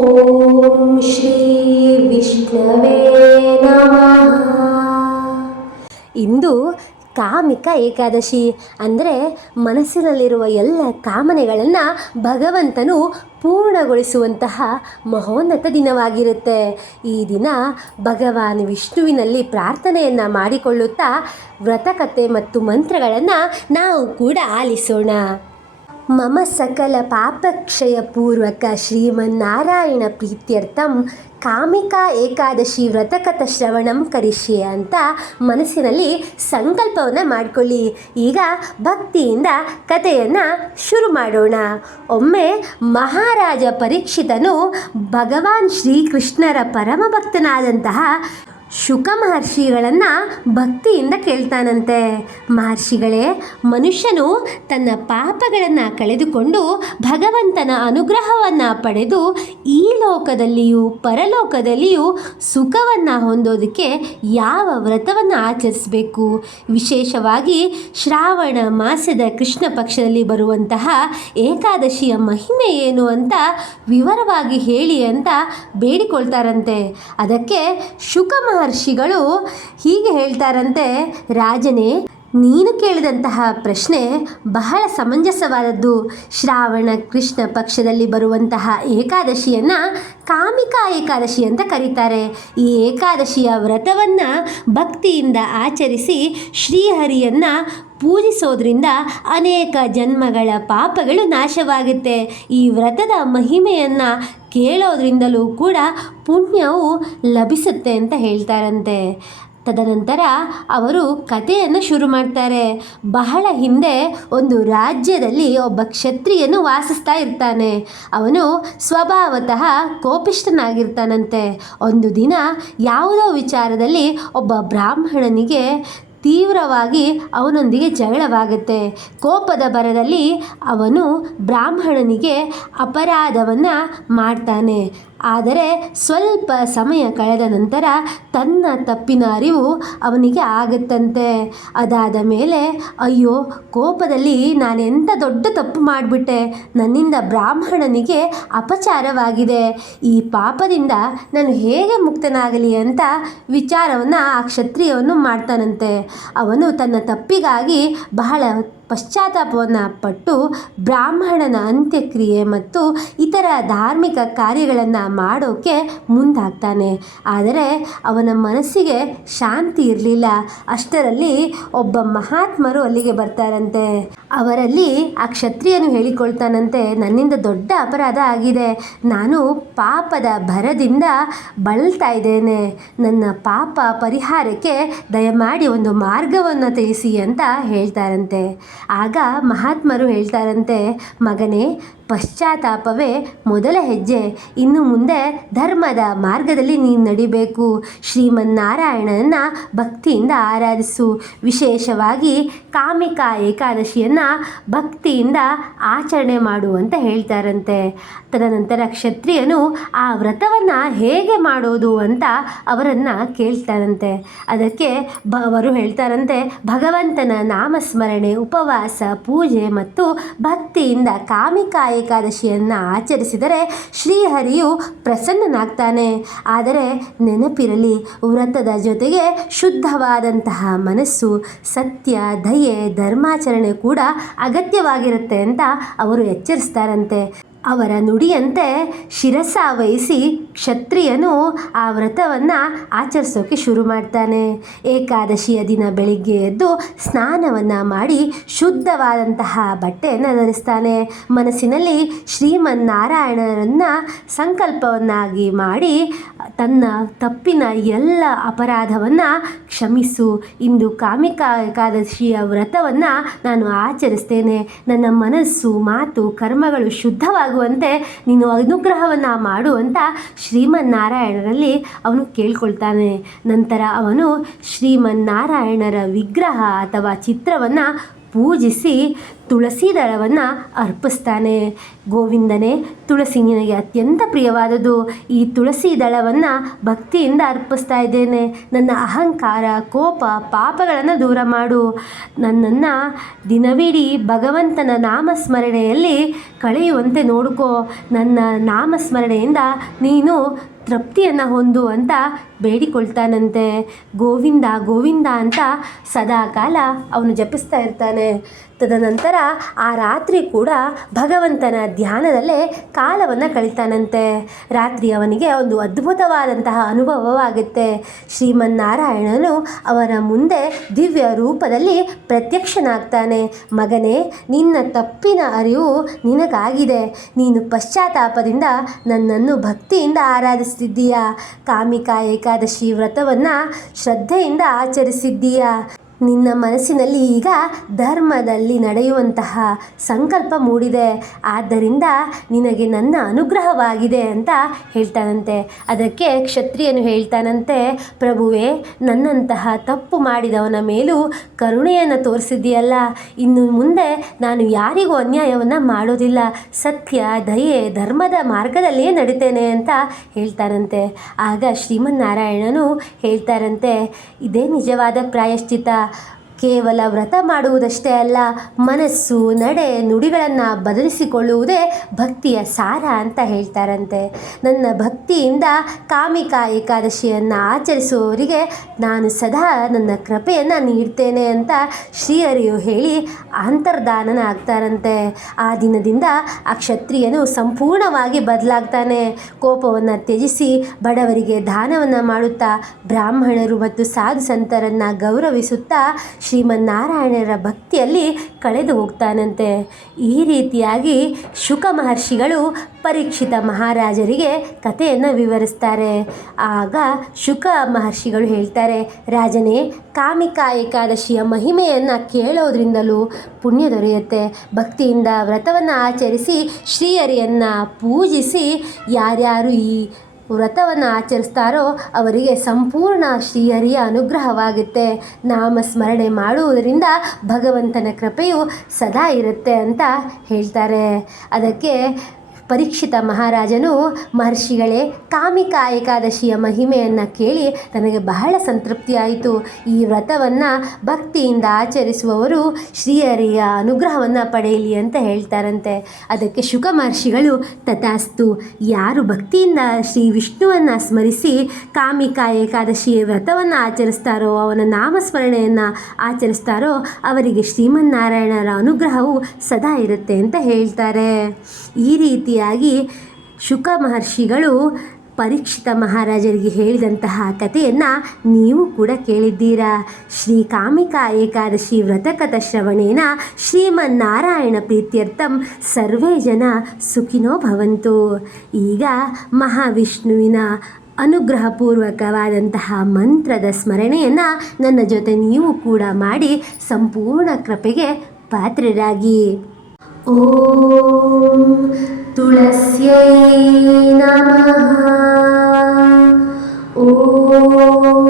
ಓಂ ಶ್ರೀ ವಿಷ್ಣವೇ ನಮಃ. ಇಂದು ಕಾಮಿಕ ಏಕಾದಶಿ ಅಂದರೆ ಮನಸ್ಸಿನಲ್ಲಿರುವ ಎಲ್ಲ ಕಾಮನೆಗಳನ್ನು ಭಗವಂತನು ಪೂರ್ಣಗೊಳಿಸುವಂತಹ ಮಹೋನ್ನತ ದಿನವಾಗಿರುತ್ತೆ. ಈ ದಿನ ಭಗವಾನ್ ವಿಷ್ಣುವಿನಲ್ಲಿ ಪ್ರಾರ್ಥನೆಯನ್ನು ಮಾಡಿಕೊಳ್ಳುತ್ತಾ ವ್ರತಕಥೆ ಮತ್ತು ಮಂತ್ರಗಳನ್ನು ನಾವು ಕೂಡ ಆಲಿಸೋಣ. ಮಮ ಸಕಲ ಪಾಪಕ್ಷಯ ಪೂರ್ವಕ ಶ್ರೀಮನ್ನಾರಾಯಣ ಪ್ರೀತ್ಯರ್ಥಂ ಕಾಮಿಕಾ ಏಕಾದಶಿ ವ್ರತಕಥ ಶ್ರವಣಂ ಕರಿಷ್ಯೆ ಅಂತ ಮನಸ್ಸಿನಲ್ಲಿ ಸಂಕಲ್ಪವನ್ನು ಮಾಡಿಕೊಳ್ಳಿ. ಈಗ ಭಕ್ತಿಯಿಂದ ಕಥೆಯನ್ನು ಶುರು ಮಾಡೋಣ. ಒಮ್ಮೆ ಮಹಾರಾಜ ಪರೀಕ್ಷಿತನು ಭಗವಾನ್ ಶ್ರೀಕೃಷ್ಣರ ಪರಮ ಭಕ್ತನಾದಂತಹ ಶುಕ ಮಹರ್ಷಿಗಳನ್ನು ಭಕ್ತಿಯಿಂದ ಕೇಳ್ತಾನಂತೆ. ಮಹರ್ಷಿಗಳೇ, ಮನುಷ್ಯನು ತನ್ನ ಪಾಪಗಳನ್ನು ಕಳೆದುಕೊಂಡು ಭಗವಂತನ ಅನುಗ್ರಹವನ್ನು ಪಡೆದು ಈ ಲೋಕದಲ್ಲಿಯೂ ಪರಲೋಕದಲ್ಲಿಯೂ ಸುಖವನ್ನು ಹೊಂದೋದಕ್ಕೆ ಯಾವ ವ್ರತವನ್ನು ಆಚರಿಸಬೇಕು? ವಿಶೇಷವಾಗಿ ಶ್ರಾವಣ ಮಾಸದ ಕೃಷ್ಣ ಪಕ್ಷದಲ್ಲಿ ಬರುವಂತಹ ಏಕಾದಶಿಯ ಮಹಿಮೆ ಏನು ಅಂತ ವಿವರವಾಗಿ ಹೇಳಿ ಅಂತ ಬೇಡಿಕೊಳ್ತಾರಂತೆ. ಅದಕ್ಕೆ ಶುಕ ಮಹರ್ಷಿಗಳು ಹೀಗೆ ಹೇಳ್ತಾರಂತೆ, ರಾಜನೇ, ನೀನು ಕೇಳಿದಂತಹ ಪ್ರಶ್ನೆ ಬಹಳ ಸಮಂಜಸವಾದದ್ದು. ಶ್ರಾವಣ ಕೃಷ್ಣ ಪಕ್ಷದಲ್ಲಿ ಬರುವಂತಹ ಏಕಾದಶಿಯನ್ನು ಕಾಮಿಕಾ ಏಕಾದಶಿ ಅಂತ ಕರೀತಾರೆ. ಈ ಏಕಾದಶಿಯ ವ್ರತವನ್ನು ಭಕ್ತಿಯಿಂದ ಆಚರಿಸಿ ಶ್ರೀಹರಿಯನ್ನು ಪೂಜಿಸೋದ್ರಿಂದ ಅನೇಕ ಜನ್ಮಗಳ ಪಾಪಗಳು ನಾಶವಾಗುತ್ತೆ. ಈ ವ್ರತದ ಮಹಿಮೆಯನ್ನು ಕೇಳೋದ್ರಿಂದಲೂ ಕೂಡ ಪುಣ್ಯವು ಲಭಿಸುತ್ತೆ ಅಂತ ಹೇಳ್ತಾರಂತೆ. ತದನಂತರ ಅವರು ಕಥೆಯನ್ನು ಶುರು ಮಾಡ್ತಾರೆ. ಬಹಳ ಹಿಂದೆ ಒಂದು ರಾಜ್ಯದಲ್ಲಿ ಒಬ್ಬ ಕ್ಷತ್ರಿಯನು ವಾಸಿಸ್ತಾ ಇರ್ತಾನೆ. ಅವನು ಸ್ವಭಾವತಃ ಕೋಪಿಷ್ಠನಾಗಿರ್ತಾನಂತೆ. ಒಂದು ದಿನ ಯಾವುದೋ ವಿಚಾರದಲ್ಲಿ ಒಬ್ಬ ಬ್ರಾಹ್ಮಣನಿಗೆ ತೀವ್ರವಾಗಿ ಅವನೊಂದಿಗೆ ಜಗಳವಾಗುತ್ತೆ. ಕೋಪದ ಭರದಲ್ಲಿ ಅವನು ಬ್ರಾಹ್ಮಣನಿಗೆ ಅಪರಾಧವನ್ನು ಮಾಡ್ತಾನೆ. ಆದರೆ ಸ್ವಲ್ಪ ಸಮಯ ಕಳೆದ ನಂತರ ತನ್ನ ತಪ್ಪಿನ ಅರಿವು ಅವನಿಗೆ ಆಗುತ್ತಂತೆ. ಅದಾದ ಮೇಲೆ, ಅಯ್ಯೋ, ಕೋಪದಲ್ಲಿ ನಾನೆಂಥ ದೊಡ್ಡ ತಪ್ಪು ಮಾಡಿಬಿಟ್ಟೆ, ನನ್ನಿಂದ ಬ್ರಾಹ್ಮಣನಿಗೆ ಅಪಚಾರವಾಗಿದೆ, ಈ ಪಾಪದಿಂದ ನಾನು ಹೇಗೆ ಮುಕ್ತನಾಗಲಿ ಅಂತ ವಿಚಾರವನ್ನು ಆ ಕ್ಷತ್ರಿಯವನ್ನು ಮಾಡ್ತಾನಂತೆ. ಅವನು ತನ್ನ ತಪ್ಪಿಗಾಗಿ ಬಹಳ ಪಶ್ಚಾತ್ತಾಪವನ್ನು ಪಟ್ಟು ಬ್ರಾಹ್ಮಣನ ಅಂತ್ಯಕ್ರಿಯೆ ಮತ್ತು ಇತರ ಧಾರ್ಮಿಕ ಕಾರ್ಯಗಳನ್ನು ಮಾಡೋಕ್ಕೆ ಮುಂದಾಗ್ತಾನೆ. ಆದರೆ ಅವನ ಮನಸ್ಸಿಗೆ ಶಾಂತಿ ಇರಲಿಲ್ಲ. ಅಷ್ಟರಲ್ಲಿ ಒಬ್ಬ ಮಹಾತ್ಮರು ಅಲ್ಲಿಗೆ ಬರ್ತಾರಂತೆ. ಅವರಲ್ಲಿ ಆ ಕ್ಷತ್ರಿಯನು ಹೇಳಿಕೊಳ್ತಾನಂತೆ, ನನ್ನಿಂದ ದೊಡ್ಡ ಅಪರಾಧ ಆಗಿದೆ, ನಾನು ಪಾಪದ ಭರದಿಂದ ಬಳಲ್ತಾ ಇದ್ದೇನೆ, ನನ್ನ ಪಾಪ ಪರಿಹಾರಕ್ಕೆ ದಯಮಾಡಿ ಒಂದು ಮಾರ್ಗವನ್ನು ತಿಳಿಸಿ ಅಂತ ಹೇಳ್ತಾರಂತೆ. ಆಗ ಮಹಾತ್ಮರು ಹೇಳ್ತಾರಂತೆ, ಮಗನೇ, ಪಶ್ಚಾತ್ತಾಪವೇ ಮೊದಲ ಹೆಜ್ಜೆ. ಇನ್ನು ಮುಂದೆ ಧರ್ಮದ ಮಾರ್ಗದಲ್ಲಿ ನೀನು ನಡಿಬೇಕು. ಶ್ರೀಮನ್ನಾರಾಯಣನನ್ನು ಭಕ್ತಿಯಿಂದ ಆರಾಧಿಸು. ವಿಶೇಷವಾಗಿ ಕಾಮಿಕಾ ಏಕಾದಶಿಯನ್ನು ಭಕ್ತಿಯಿಂದ ಆಚರಣೆ ಮಾಡು ಅಂತ ಹೇಳ್ತಾರಂತೆ. ತದನಂತರ ಕ್ಷತ್ರಿಯನು ಆ ವ್ರತವನ್ನು ಹೇಗೆ ಮಾಡೋದು ಅಂತ ಅವರನ್ನು ಕೇಳ್ತಾರಂತೆ. ಅದಕ್ಕೆ ಅವರು ಹೇಳ್ತಾರಂತೆ, ಭಗವಂತನ ನಾಮಸ್ಮರಣೆ, ಉಪವಾಸ, ಪೂಜೆ ಮತ್ತು ಭಕ್ತಿಯಿಂದ ಕಾಮಿಕಾ ಏಕಾದಶಿಯನ್ನು ಆಚರಿಸಿದರೆ ಶ್ರೀಹರಿಯು ಪ್ರಸನ್ನನಾಗ್ತಾನೆ. ಆದರೆ ನೆನಪಿರಲಿ, ವ್ರತದ ಜೊತೆಗೆ ಶುದ್ಧವಾದಂತಹ ಮನಸ್ಸು, ಸತ್ಯ, ದಯೆ, ಧರ್ಮಾಚರಣೆ ಕೂಡ ಅಗತ್ಯವಾಗಿರುತ್ತೆ ಅಂತ ಅವರು ಎಚ್ಚರಿಸ್ತಾರಂತೆ. ಅವರ ನುಡಿಯಂತೆ ಶಿರಸ ವಹಿಸಿ ಕ್ಷತ್ರಿಯನು ಆ ವ್ರತವನ್ನು ಆಚರಿಸೋಕೆ ಶುರು ಮಾಡ್ತಾನೆ. ಏಕಾದಶಿಯ ದಿನ ಬೆಳಿಗ್ಗೆ ಎದ್ದು ಸ್ನಾನವನ್ನು ಮಾಡಿ ಶುದ್ಧವಾದಂತಹ ಬಟ್ಟೆಯನ್ನು ಧರಿಸ್ತಾನೆ. ಮನಸ್ಸಿನಲ್ಲಿ ಶ್ರೀಮನ್ನಾರಾಯಣರನ್ನು ಸಂಕಲ್ಪವನ್ನಾಗಿ ಮಾಡಿ ತನ್ನ ತಪ್ಪಿನ ಎಲ್ಲ ಅಪರಾಧವನ್ನು ಕ್ಷಮಿಸು. ಇಂದು ಕಾಮಿಕಾ ಏಕಾದಶಿಯ ವ್ರತವನ್ನು ನಾನು ಆಚರಿಸ್ತೇನೆ. ನನ್ನ ಮನಸ್ಸು, ಮಾತು, ಕರ್ಮಗಳು ಶುದ್ಧವಾಗುವಂತೆ ನೀನು ಅನುಗ್ರಹವನ್ನು ಮಾಡು ಅಂತ ಶ್ರೀಮನ್ನಾರಾಯಣರಲ್ಲಿ ಅವನು ಕೇಳ್ಕೊಳ್ತಾನೆ. ನಂತರ ಅವನು ಶ್ರೀಮನ್ನಾರಾಯಣರ ವಿಗ್ರಹ ಅಥವಾ ಚಿತ್ರವನ್ನು ಪೂಜಿಸಿ ತುಳಸಿ ದಳವನ್ನು ಅರ್ಪಿಸ್ತಾನೆ. ಗೋವಿಂದನೇ, ತುಳಸಿ ನಿನಗೆ ಅತ್ಯಂತ ಪ್ರಿಯವಾದದ್ದು. ಈ ತುಳಸಿ ದಳವನ್ನು ಭಕ್ತಿಯಿಂದ ಅರ್ಪಿಸ್ತಾ ಇದ್ದೇನೆ. ನನ್ನ ಅಹಂಕಾರ, ಕೋಪ, ಪಾಪಗಳನ್ನು ದೂರ ಮಾಡು. ನನ್ನನ್ನು ದಿನವಿಡೀ ಭಗವಂತನ ನಾಮಸ್ಮರಣೆಯಲ್ಲಿ ಕಳೆಯುವಂತೆ ನೋಡ್ಕೋ. ನನ್ನ ನಾಮಸ್ಮರಣೆಯಿಂದ ನೀನು ತೃಪ್ತಿಯನ್ನು ಹೊಂದು ಅಂತ ಬೇಡಿಕೊಳ್ತಾನಂತೆ. ಗೋವಿಂದ ಗೋವಿಂದ ಅಂತ ಸದಾಕಾಲ ಅವನು ಜಪಿಸ್ತಾ ಇರ್ತಾನೆ. ತದನಂತರ ಆ ರಾತ್ರಿ ಕೂಡ ಭಗವಂತನ ಧ್ಯಾನದಲ್ಲೇ ಕಾಲವನ್ನು ಕಳೀತಾನಂತೆ. ರಾತ್ರಿ ಅವನಿಗೆ ಒಂದು ಅದ್ಭುತವಾದಂತಹ ಅನುಭವವಾಗುತ್ತೆ. ಶ್ರೀಮನ್ನಾರಾಯಣನು ಅವರ ಮುಂದೆ ದಿವ್ಯ ರೂಪದಲ್ಲಿ ಪ್ರತ್ಯಕ್ಷನಾಗ್ತಾನೆ. ಮಗನೇ, ನಿನ್ನ ತಪ್ಪಿನ ಅರಿವು ನಿನಗಾಗಿದೆ. ನೀನು ಪಶ್ಚಾತ್ತಾಪದಿಂದ ನನ್ನನ್ನು ಭಕ್ತಿಯಿಂದ ಆರಾಧಿಸ್ತಿದ್ದೀಯಾ. ಕಾಮಿಕಾ ಏಕಾದಶಿ ವ್ರತವನ್ನು ಶ್ರದ್ಧೆಯಿಂದ ಆಚರಿಸಿದ್ದೀಯಾ. ನಿನ್ನ ಮನಸ್ಸಿನಲ್ಲಿ ಈಗ ಧರ್ಮದಲ್ಲಿ ನಡೆಯುವಂತಹ ಸಂಕಲ್ಪ ಮೂಡಿದೆ. ಆದ್ದರಿಂದ ನಿನಗೆ ನನ್ನ ಅನುಗ್ರಹವಾಗಿದೆ ಅಂತ ಹೇಳ್ತಾನಂತೆ. ಅದಕ್ಕೆ ಕ್ಷತ್ರಿಯನು ಹೇಳ್ತಾನಂತೆ, ಪ್ರಭುವೇ, ನನ್ನಂತಹ ತಪ್ಪು ಮಾಡಿದವನ ಮೇಲೂ ಕರುಣೆಯನ್ನು ತೋರಿಸಿದೆಯಲ್ಲ. ಇನ್ನು ಮುಂದೆ ನಾನು ಯಾರಿಗೂ ಅನ್ಯಾಯವನ್ನು ಮಾಡೋದಿಲ್ಲ. ಸತ್ಯ, ದಯೆ, ಧರ್ಮದ ಮಾರ್ಗದಲ್ಲಿಯೇ ನಡಿತೇನೆ ಅಂತ ಹೇಳ್ತಾನಂತೆ. ಆಗ ಶ್ರೀಮನ್ನಾರಾಯಣನು ಹೇಳ್ತಾರಂತೆ, ಇದೇ ನಿಜವಾದ ಪ್ರಾಯಶ್ಚಿತ. ಕೇವಲ ವ್ರತ ಮಾಡುವುದಷ್ಟೇ ಅಲ್ಲ, ಮನಸ್ಸು, ನಡೆ, ನುಡಿಗಳನ್ನು ಬದಲಿಸಿಕೊಳ್ಳುವುದೇ ಭಕ್ತಿಯ ಸಾರ ಅಂತ ಹೇಳ್ತಾರಂತೆ. ನನ್ನ ಭಕ್ತಿಯಿಂದ ಕಾಮಿಕಾ ಏಕಾದಶಿಯನ್ನು ಆಚರಿಸುವವರಿಗೆ ನಾನು ಸದಾ ನನ್ನ ಕೃಪೆಯನ್ನು ನೀಡ್ತೇನೆ ಅಂತ ಶ್ರೀಹರಿಯು ಹೇಳಿ ಅಂತರ್ಧಾನನಾಗ್ತಾರಂತೆ. ಆ ದಿನದಿಂದ ಆ ಕ್ಷತ್ರಿಯನು ಸಂಪೂರ್ಣವಾಗಿ ಬದಲಾಗ್ತಾನೆ. ಕೋಪವನ್ನು ತ್ಯಜಿಸಿ ಬಡವರಿಗೆ ದಾನವನ್ನು ಮಾಡುತ್ತಾ, ಬ್ರಾಹ್ಮಣರು ಮತ್ತು ಸಾಧು ಸಂತರನ್ನು ಗೌರವಿಸುತ್ತಾ ಶ್ರೀಮನ್ನಾರಾಯಣರ ಭಕ್ತಿಯಲ್ಲಿ ಕಳೆದು ಹೋಗ್ತಾನಂತೆ. ಈ ರೀತಿಯಾಗಿ ಶುಕ ಮಹರ್ಷಿಗಳು ಪರೀಕ್ಷಿತ ಮಹಾರಾಜರಿಗೆ ಕಥೆಯನ್ನು ವಿವರಿಸ್ತಾರೆ. ಆಗ ಶುಕ ಮಹರ್ಷಿಗಳು ಹೇಳ್ತಾರೆ, ರಾಜನೇ, ಕಾಮಿಕಾ ಏಕಾದಶಿಯ ಮಹಿಮೆಯನ್ನು ಕೇಳೋದ್ರಿಂದಲೂ ಪುಣ್ಯ ದೊರೆಯುತ್ತೆ. ಭಕ್ತಿಯಿಂದ ವ್ರತವನ್ನು ಆಚರಿಸಿ ಶ್ರೀಹರಿಯನ್ನು ಪೂಜಿಸಿ ಯಾರ್ಯಾರು ಈ ವ್ರತವನ್ನು ಆಚರಿಸ್ತಾರೋ ಅವರಿಗೆ ಸಂಪೂರ್ಣ ಶ್ರೀಹರಿಯ ಅನುಗ್ರಹವಾಗುತ್ತೆ. ನಾಮಸ್ಮರಣೆ ಮಾಡುವುದರಿಂದ ಭಗವಂತನ ಕೃಪೆಯು ಸದಾ ಇರುತ್ತೆ ಅಂತ ಹೇಳ್ತಾರೆ. ಅದಕ್ಕೆ ಪರೀಕ್ಷಿತ ಮಹಾರಾಜನು, ಮಹರ್ಷಿಗಳೇ, ಕಾಮಿಕಾ ಏಕಾದಶಿಯ ಮಹಿಮೆಯನ್ನು ಕೇಳಿ ನನಗೆ ಬಹಳ ಸಂತೃಪ್ತಿಯಾಯಿತು. ಈ ವ್ರತವನ್ನು ಭಕ್ತಿಯಿಂದ ಆಚರಿಸುವವರು ಶ್ರೀಹರಿಯ ಅನುಗ್ರಹವನ್ನು ಪಡೆಯಲಿ ಅಂತ ಹೇಳ್ತಾರಂತೆ. ಅದಕ್ಕೆ ಶುಕ ಮಹರ್ಷಿಗಳು, ತಥಾಸ್ತು, ಯಾರು ಭಕ್ತಿಯಿಂದ ಶ್ರೀ ವಿಷ್ಣುವನ್ನು ಸ್ಮರಿಸಿ ಕಾಮಿಕಾ ಏಕಾದಶಿ ವ್ರತವನ್ನು ಆಚರಿಸ್ತಾರೋ, ಅವನ ನಾಮಸ್ಮರಣೆಯನ್ನು ಆಚರಿಸ್ತಾರೋ ಅವರಿಗೆ ಶ್ರೀಮನ್ನಾರಾಯಣರ ಅನುಗ್ರಹವು ಸದಾ ಇರುತ್ತೆ ಅಂತ ಹೇಳ್ತಾರೆ. ಈ ರೀತಿಯಾಗಿ ಶುಕ ಮಹರ್ಷಿಗಳು ಪರೀಕ್ಷಿತ ಮಹಾರಾಜರಿಗೆ ಹೇಳಿದಂತಹ ಕಥೆಯನ್ನು ನೀವು ಕೂಡ ಕೇಳಿದ್ದೀರಾ. ಶ್ರೀ ಕಾಮಿಕಾ ಏಕಾದಶಿ ವ್ರತಕಥ ಶ್ರವಣೇನ ಶ್ರೀಮನ್ನಾರಾಯಣ ಪ್ರೀತ್ಯರ್ಥಂ ಸರ್ವೇ ಜನ ಸುಖಿನೋ ಭವಂತು. ಈಗ ಮಹಾವಿಷ್ಣುವಿನ ಅನುಗ್ರಹಪೂರ್ವಕವಾದಂತಹ ಮಂತ್ರದ ಸ್ಮರಣೆಯನ್ನು ನನ್ನ ಜೊತೆ ನೀವು ಕೂಡ ಮಾಡಿ ಸಂಪೂರ್ಣ ಕೃಪೆಗೆ ಪಾತ್ರರಾಗಿ. ಓಂ ತುಳಸ್ಯೈ ನಮಃ. ಓಂ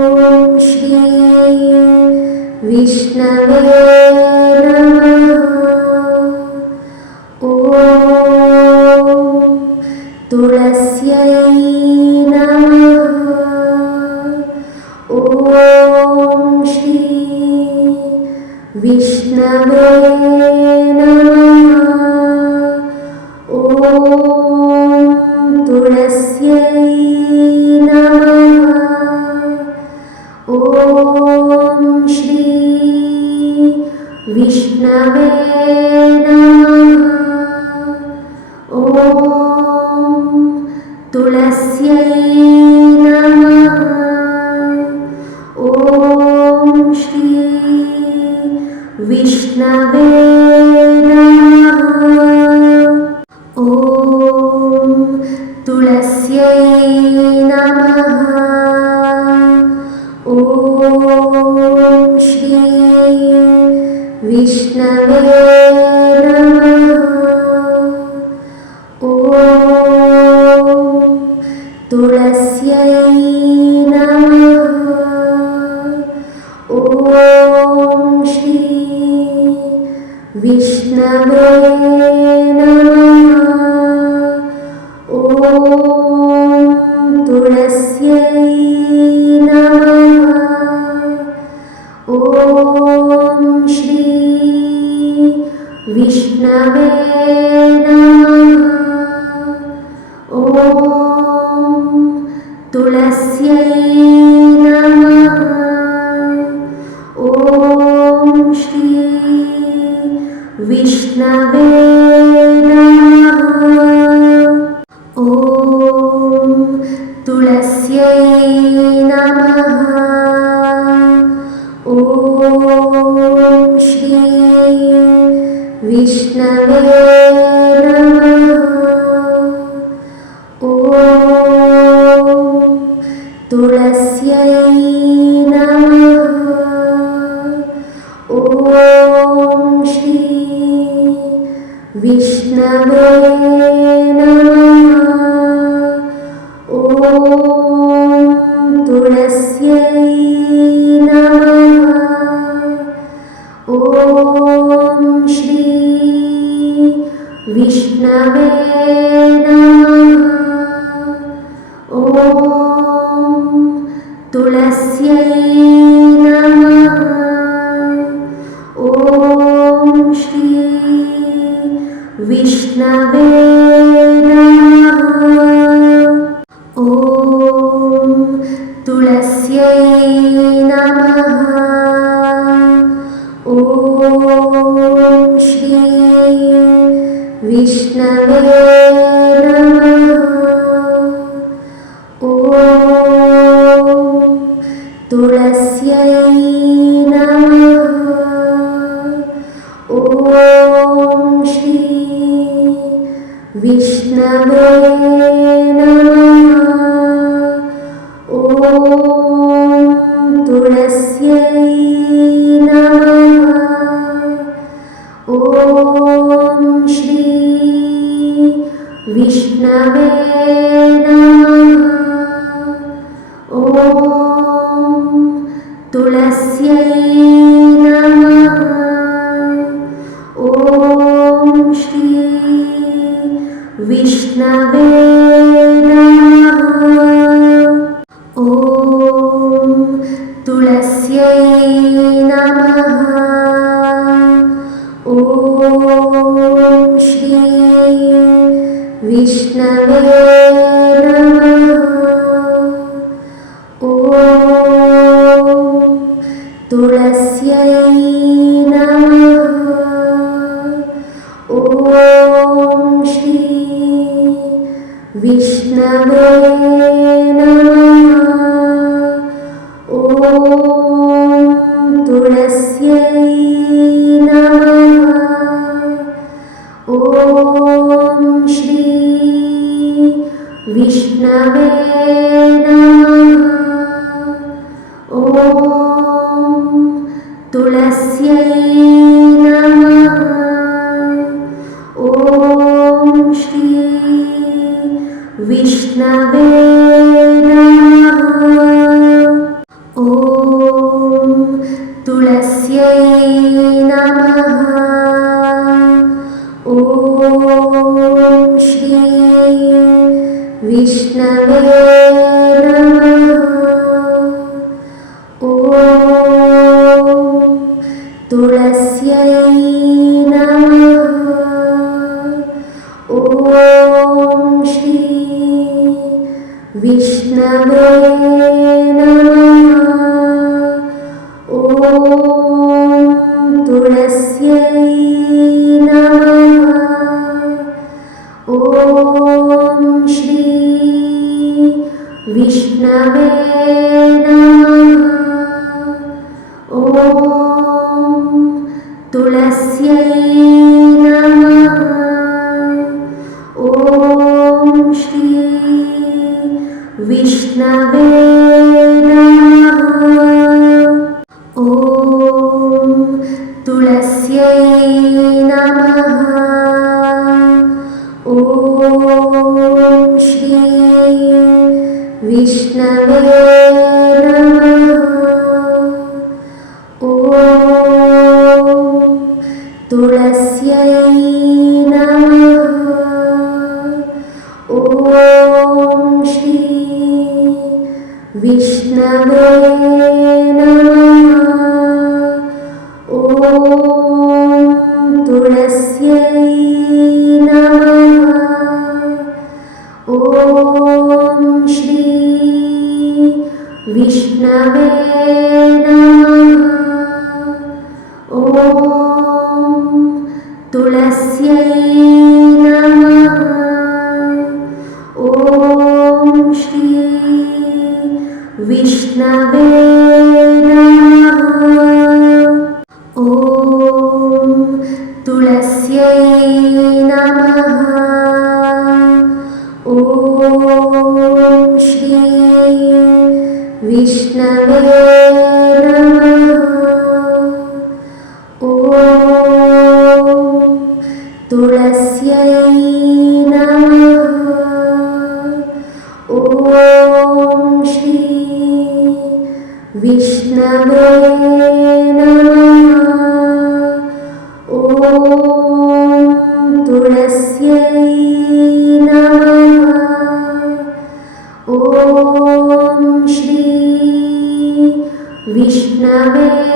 ಶ್ರೀ ವಿಷ್ಣವೇ ನಮಃ. ಓಂ ತುಳಸ್ಯೈ ನಮಃ. ಓಂ ಶ್ರೀ ವಿಷ್ಣವೇ ವಿಷ್ಣವೇ ನಮಃ. ಓಂ ತುಳಸ್ಯೈ ನಮಃ. ಓಂ ಶ್ರೀ ವಿಷ್ಣವೇ ನಮಃ. ಓಂ ತುಳಸ್ಯೈ ನಮಃ. ಓಂ ಶ್ರೀ ವಿಷ್ಣವೇ ನಮಃ. ಓಂ ತುಳಸ್ಯೈ ನಮಃ. ಓಂ ಶ್ರೀ ವಿಷ್ಣವೇ तुलस्यै नमः। ॐ श्री विष्णवे नमः। ॐ तुलस्यै नमः। ॐ श्री विष्णवे नमः। ॐ तुलस्यै नमः। ॐ श्री विष्णवे नमः। ॐ तुलस्यै नमः। ॐ श्री विष्णवे नमः। ॐ तुलस्यै नमः। ॐ श्री विष्णवे नमः। ॐ तुलस्यै नमः। ॐ श्री विष्णवे नमः। ॐ तुलस्यै नमः। ॐ श्री विष्णवे नमः। ॐ तुलस्यै नमः। ॐ श्री विष्णवे नमः। ॐ तुलस्यै नमः। ॐ श्री विष्णवे नमः। ॐ तुलस्यै नमः। ॐ श्री विष्णवे नमः। ॐ तुलस्यै नमः। ॐ श्री विष्णवे नमः। ॐ तुलस्यै नमः। ॐ श्री विष्णवे नमः। ॐ तुलस्यै नमः। ॐ श्री विष्णवे नमः। ॐ तुलस्यै नमः। ॐ श्री विष्णवे नमः। ॐ तुलस्यै नमः। ॐ श्री विष्णवे नमः। ॐ तुलस्यै नमः। ॐ श्री विष्णवे नमः। ॐ तुलस्यै नमः। ॐ श्री विष्णवे नमः। ॐ तुलस्यै नमः। ॐ श्री विष्णवे नमः। ॐ तुलस्यै नमः। ॐ श्री विष्णवे नमः। ॐ तुलस्यै नमः। ॐ श्री विष्णवे नमः। ॐ तुलस्यै नमः। ॐ श्री विष्णवे नमः। ॐ तुलस्यै नमः। ॐ श्री विष्णवे नमः। ॐ तुलस्यै नमः। ॐ श्री विष्णवे नमः। ॐ तुलस्यै नमः। ॐ श्री विष्णवे